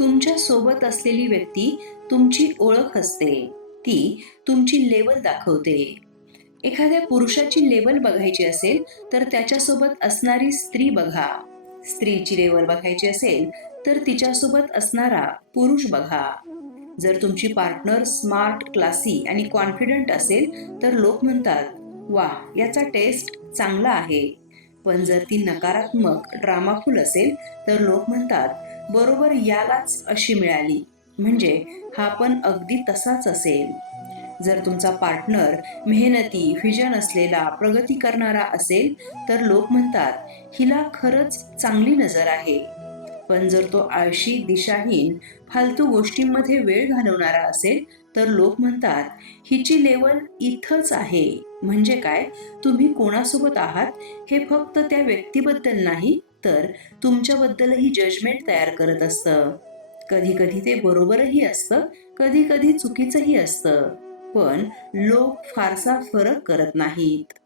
तुमच्यासोबत असलेली व्यक्ती तुमची ओळख असते. ती तुमची लेवल दाखवते. एखाद्या पुरुषाची लेवल बघायची असेल तर त्याच्यासोबत असणारी स्त्री बघा. स्त्रीची लेवल बघायची असेल तर तिच्यासोबत असणारा पुरुष बघा. जर तुमची पार्टनर स्मार्ट क्लासी आणि कॉन्फिडंट असेल तर लोक म्हणतात वा याचा टेस्ट चांगला आहे. पण जर ती नकारात्मक ड्रामाफुल असेल तर लोक म्हणतात बरोबर यालाच अशी मिळाली. म्हणजे हा पण अगदी तसाच असेल. जर तुमचा पार्टनर मेहनती व्हिजन असलेला प्रगती करणारा असेल तर लोक म्हणतात हिला खरंच चांगली नजर आहे. पण जर तो आळशी दिशाहीन फालतू गोष्टींमध्ये वेळ घालवणारा असेल तर लोक म्हणतात हिची लेवल इथंच आहे. म्हणजे काय? तुम्ही कोणासोबत आहात? हे फक्त त्या व्यक्तीबद्दल नाही तर तुमच्याबद्दलही जजमेंट तयार करत असतं. कधी कधी ते बरोबरही असतं कधी कधी चुकीचंही असतं. पण लोक फारसा फरक करत नाहीत.